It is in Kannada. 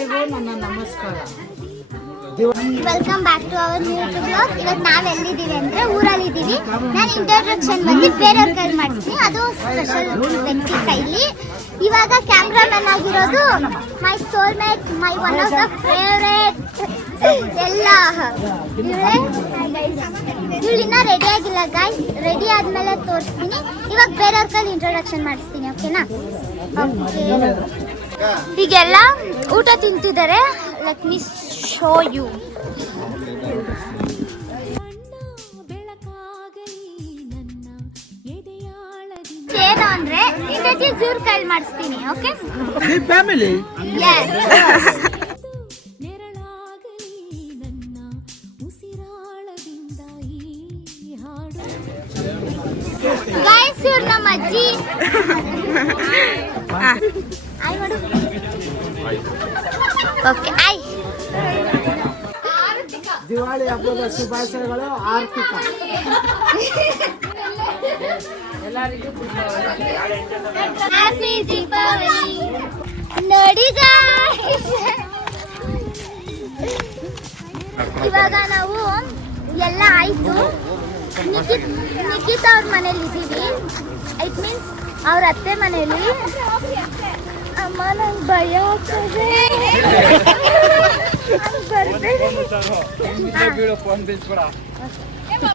ಎಲ್ಲರಿಗೂ ನನ್ನ ನಮಸ್ಕಾರ. Welcome back to our new blog. ಇವತ್ತು ನಾವು ಎಲ್ಲಿದ್ದೀವಿ ಅಂದರೆ ಊರಲ್ಲಿದ್ದೀವಿ. ನಾನು ಇಂಟ್ರೊಡಕ್ಷನ್ ಬಂದು ಬೇರೆಯವ್ರ ಕೈಲಿ ಮಾಡ್ತೀನಿ, ಅದು ಸ್ಪೆಷಲ್ ವ್ಯಕ್ತಿ ಕೈಲಿ. ಇವಾಗ ಕ್ಯಾಮ್ರಾಮನ್ ಆಗಿರೋದು my soulmate, my one of the favourite ಎಲ್ಲ ಇವಳೇ. ಇವಳು ಇನ್ನೂ ರೆಡಿ ಆಗಿಲ್ಲ ಗೈಸ್, ರೆಡಿ ಆದಮೇಲೆ ತೋರಿಸ್ತೀನಿ. ಇವಾಗ ಬೇರೆಯವ್ರ ಕೈಲಿ ಇಂಟ್ರೊಡಕ್ಷನ್ ಮಾಡಿಸ್ತೀನಿ, ಓಕೆನಾ? ಹೀಗೆಲ್ಲ ಊಟ ತಿಂತಿದ್ದಾರೆ. Let me show you. ಏನು ಅಂದ್ರೆ ಇಂಡಸ್ಟ್ರೀಸ್ ಇವ್ರ ಕೈಲಿ ಮಾಡಿಸ್ತೀನಿ, ಓಕೆ? ಫ್ಯಾಮಿಲಿ ಗೈಸ್, ಇವ್ರು ನಮ್ಮ ಅಜ್ಜಿ. ಆಯ್ ಮಾಡು. ಓಕೆ, ಆಯ್. ದಿವಾಳಿ ಹಬ್ಬದ ಶುಭಾಶಯಗಳು. ಆರ್ಥಿಕ ಹ್ಯಾಪಿ ದೀಪಾವಳಿ. ನೋಡಿ ಗೈಸ್, ಇವಾಗ ನಾವು ಎಲ್ಲ ಆಯ್ತು. ನಿಖಿತ್ ಅವ್ರ ಮನೇಲಿ ಇದ್ದೀವಿ. ಇಟ್ ಮೀನ್ಸ್ ಅವ್ರ ಅತ್ತೆ ಮನೇಲಿ. ಅಮ್ಮ ನಂಗೆ ಭಯ ಆಗ್ತದೆ.